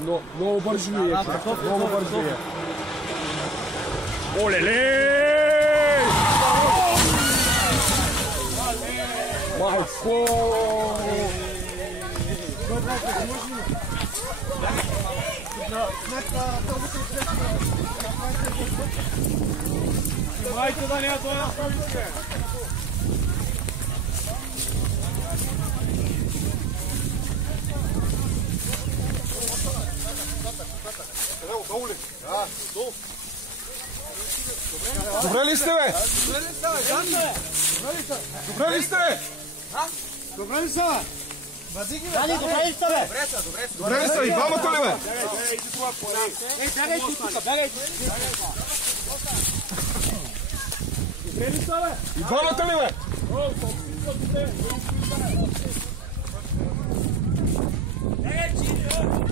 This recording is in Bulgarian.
Много бързо ми е. Много бързо ми е. Олеле! Майко! Снимайте да не това наставите! Долу ли? Да, долу. Добре ли сте, бе? Добре ли сте, бе? Добре ли са? Дани, добре ли сте, бе? Добре ли са? И двамата ли, бе? Бягай тук, бягай. Добре ли са, бе? И двамата ли, бе? Бягай,